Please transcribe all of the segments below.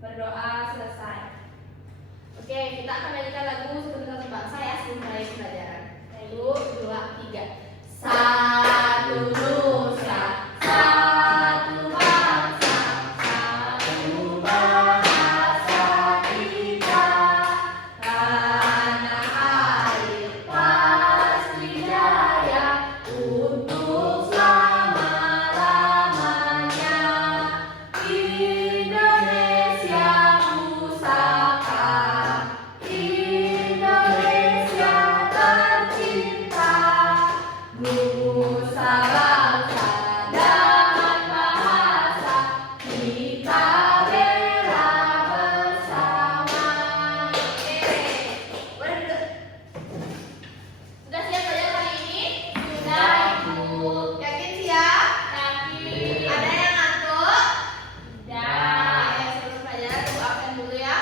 Berdoa selesai. Oke, kita akan nyanyikan lagu Sebentar Untuk Bangsa ya sebelum mulai pelajaran. 1, 2, 3. Satu nusa, satu bangsa, satu bahasa kita. Tanah air pasti jaya untuk selama-lamanya. Indonesia pusaka, Indonesia tercinta, nusa bangsa dan bahasa kita bela bersama. Sudah siap belajar kali ini? Sudah, Ibu. Yakin siap? Yakin. Ada yang ngantuk? Tidak. Oke, sebelum pelajaran Ibu absen dulu ya.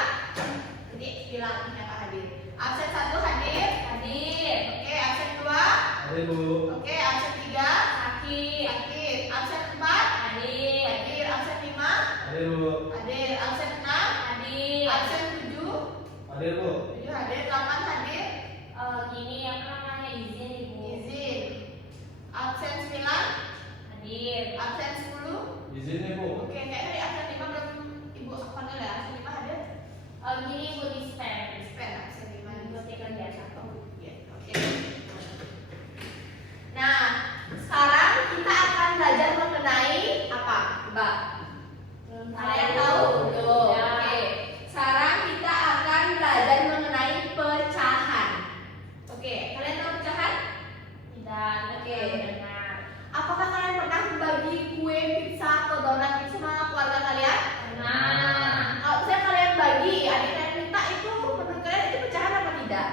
Jadi bilang siapa hadir. Absen 1 hadir? Hadir. Oke, absen 2? Hadir, Bu. Oke, absen 3? Hadir. Hadir. Absen 4? Hadir. Hadir. Absen 5? Hadir, Bu. Hadir. Absen 6? Hadir. Absen 7? Hadir, Bu. 7 hadir. 8 hadir? Gini apa namanya izin Ibu. Izin. Absen 9? Hadir. Absen 10? Izin nih, Bu. Oke, kayaknya dari absen 5 belum Ibu panggil ya. Absen 5 hadir? Gini Ibu dispen. Dispen absen 5 Ibu tinggal biasa. Iya, oke. Nah, sekarang kita akan belajar mengenai apa? Coba. Kalian tahu? Belum. Ya. Oke. Sekarang kita akan belajar mengenai pecahan. Oke, kalian tahu pecahan? Tidak. Oke. Benar. Apakah kalian pernah berbagi kue, pizza, atau donat itu sama keluarga kalian? Nah. Kalau misalnya kalian bagi, adik kalian minta itu, menurut kalian itu pecahan apa tidak?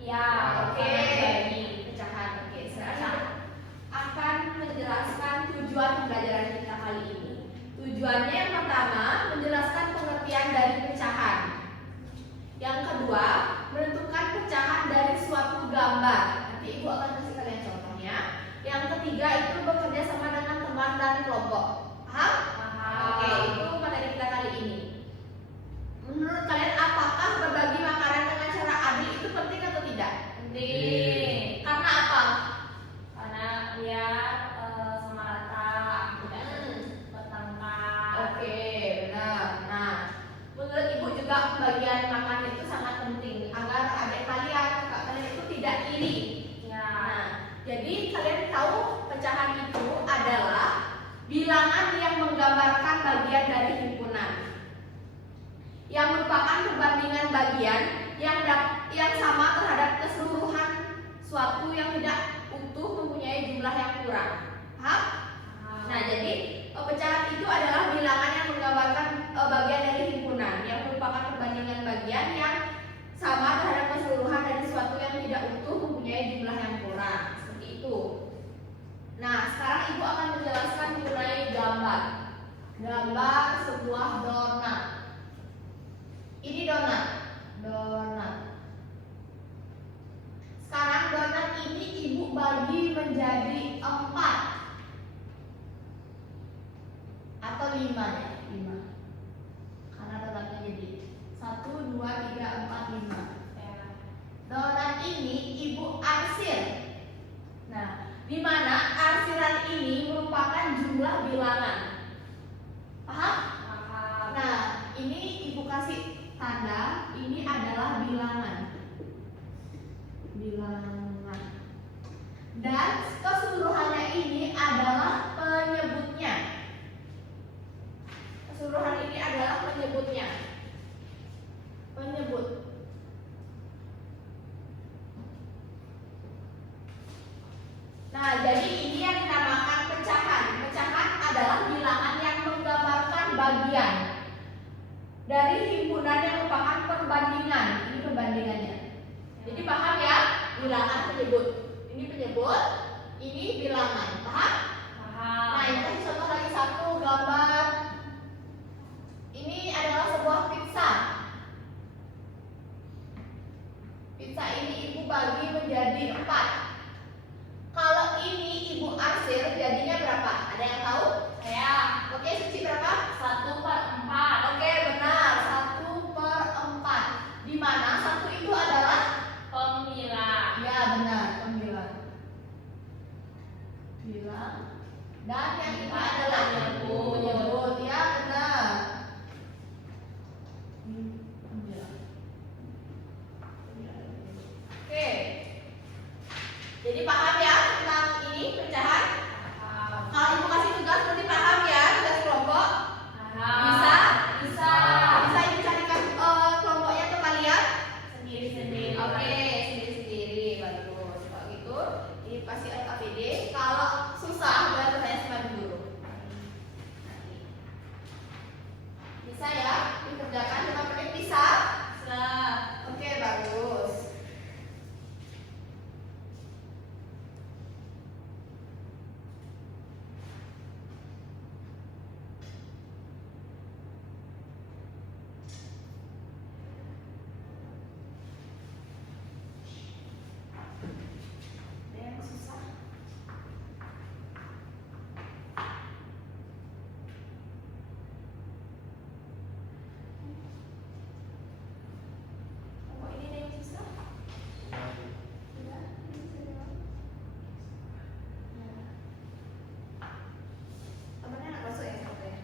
Ya. Oke. Bagi. Pecahan. Oke, sekarang akan menjelaskan tujuan pembelajaran kita kali ini. Tujuannya yang pertama, menjelaskan pengertian dari pecahan. Yang kedua, menentukan pecahan dari suatu gambar. Nanti Ibu akan kasih kalian contohnya. Yang ketiga itu bekerja sama dengan teman dan kelompok. Paham? Paham. Oke, itu materi kita kali ini. Menurut kalian apakah berbagi makanan dengan cara adil itu penting atau tidak? Penting. Karena apa? Karena biar sama rata, tidak bertengkar. Oke, benar. Nah, menurut Ibu juga pembagian makan itu sangat penting agar adik kalian, kakak kalian itu tidak iri. Ya. Nah, jadi kalian tahu pecahan itu adalah bilangan yang menggambarkan bagian dari himpunan, yang merupakan perbandingan bagian yang sama terhadap keseluruhan suatu yang tidak utuh mempunyai jumlah yang kurang. Paham? Nah, jadi pecahan itu adalah bilangan yang menggambarkan bagian dari himpunan yang merupakan perbandingan bagian yang sama terhadap keseluruhan dari suatu yang tidak utuh mempunyai jumlah yang kurang. Seperti itu. Nah, sekarang Ibu akan menjelaskan mengenai gambar. Gambar sebuah donat. Ini donat. Donat. Sekarang donat ini Ibu bagi menjadi 4 atau 5 ya, 5. Karena donatnya jadi 1, 2, 3, 4, 5. Donat ini Ibu arsir. Nah, di mana arsiran ini merupakan jumlah bilangan. Paham? Paham. Nah, ini Ibu kasih tanda, ini adalah bilangan. Bilangan. Dan keseluruhannya ini adalah penyebutnya. Keseluruhan ini adalah penyebutnya. Penyebut. Nah, jadi ini yang dinamakan pecahan. Pecahan adalah bilangan yang menggambarkan bagian dari himpunan yang merupakan perbandingan. Ini perbandingannya. Jadi paham ya? Bilangan penyebut. Ini penyebut, ini bilangan. Paham? Paham. Nah, ini kasih contoh lagi satu gambar. Ini adalah sebuah pizza. Pizza ini Ibu bagi menjadi 4. Kalau ini Ibu arsir jadinya berapa? Ada yang tahu? Ya. Oke, Suci berapa? 1/4. Oke, benar. Bisa ya dikerjakan 5 menit bisa? Bisa. Oke, bagus. Ada yang susah? Oh, ini ada yang susah? Sudah, ini bisa jawab. Ya. Temennya anak masuk ya satu ya?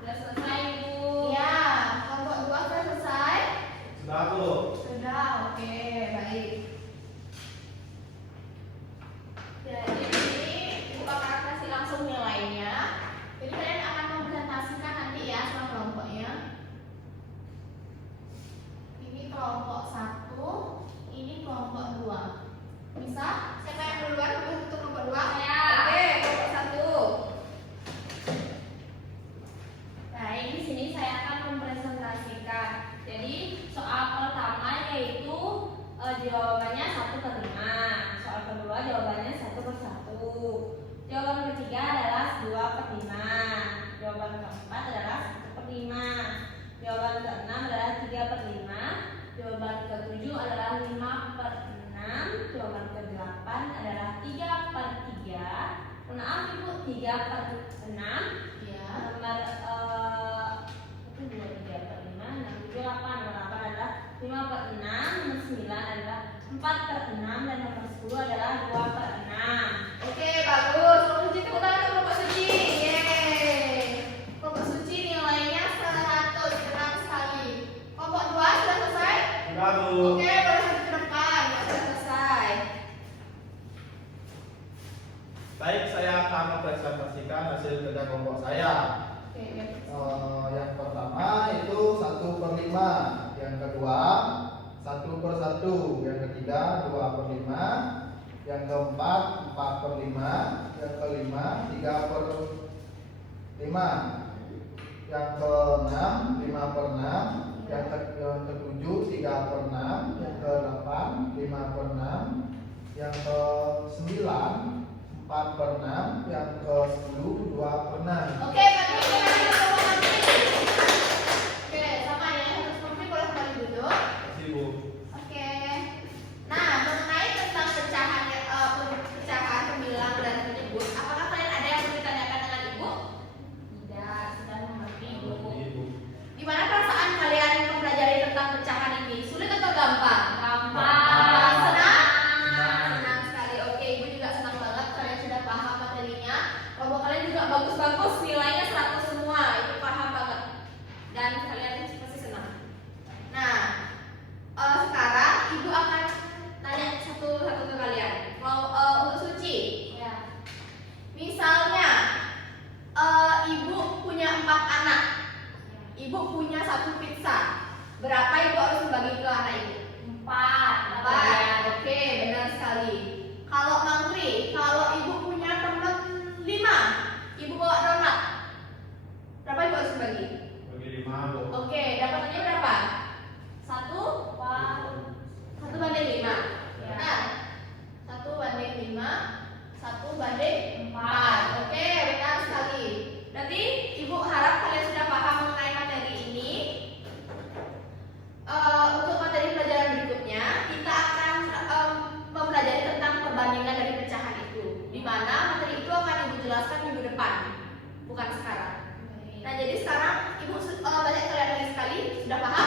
Sudah selesai, Bu. Iya, kelompok 2 sudah selesai? Sudah Bu. Sudah, oke, baik. Jadi Ibu akan kasih langsung nilainya. Jadi kalian akan mempresentasikan nanti ya sama kelompoknya. Ini kelompok 1, ini kelompok 2. Bisa? Siapa yang duluan untuk kelompok 2? Saya. Oke, kelompok 1. Nah, di sini saya akan mempresentasikan. Jadi soal pertama yaitu jawabannya 1/5. Soal kedua jawabannya 1/1. Jawaban ketiga adalah 2/5. Jawaban keempat adalah 1/5. Jawaban keenam adalah 3/5. Jawaban ketujuh adalah 5/6. Jawaban ke-8 adalah 3/3. Maaf Ibu, 3/6. Ya. Nomor itu 2, 3, 4, 5, 6, 7, 8. Nomor 8 adalah 5/6. Nomor 9 adalah 4/6. Dan nomor 10 adalah 2/6. Oke, bagus. Kelompok Suci tepuk tangan untuk Kelompok Suci. Yeay. Kelompok Suci nilainya 100. Senang sekali. Kelompok 2 sudah selesai? Sudah Bu. Oke, boleh lanjut ke depan. Ya, sudah selesai. Baik, saya akan mempresentasikan hasil kerja kelompok saya. Oke, baik. Yang pertama itu 1/5, yang kedua 1/1, yang ketiga 2/5, yang keempat 4/5, yang kelima 3/5, yang keenam 5/6, yang ketujuh 3/6, yang ke-8 5/6, yang ke-9 4/6, yang ke-10 2/6. Oke, Pak Dwi, silakan Pak Dwi. Oke, sama ya. Yang seperti boleh kembali duduk. Kasih Bu. Oke. Nah, mengenai tentang pecahan, pembilang dan penyebut, apakah kalian ada yang mau ditanyakan dengan Ibu? Tidak, sudah mengerti Bu. Ibu. Gimana perasaan kalian mempelajari tentang pecahan ini? Sulit atau gampang? Gampang. Senang? Senang. Senang sekali. Oke, Ibu juga senang banget kalian sudah paham materinya. Kelompok kalian juga bagus-bagus, nilainya 100 semua. Ibu paham banget. Dan kalian pasti senang. Nah, sekarang Ibu akan tanya satu-satu ke kalian. Untuk Suci, Ya. misalnya Ibu punya 4 anak. Ibu punya 1 pizza. Berapa Ibu harus membagi ke anak Ibu? 4. 4. Oke, benar sekali. Kalau Mangkri, kalau Ibu punya teman 5, Ibu bawa donat. Berapa Ibu harus membagi? Bagi 5 Bu. Oke, dapatannya berapa? 1 4. 1/5. Ya. Benar. 1/5, 1/4. 4. Oke, benar sekali. Berarti Ibu harap kalian sudah paham mengenai materi ini. Untuk materi pelajaran berikutnya, kita akan mempelajari tentang perbandingan dari pecahan itu, di mana materi itu akan Ibu jelaskan minggu depan, bukan sekarang. Nah, jadi sekarang Ibu banyak kalian sekali sudah paham?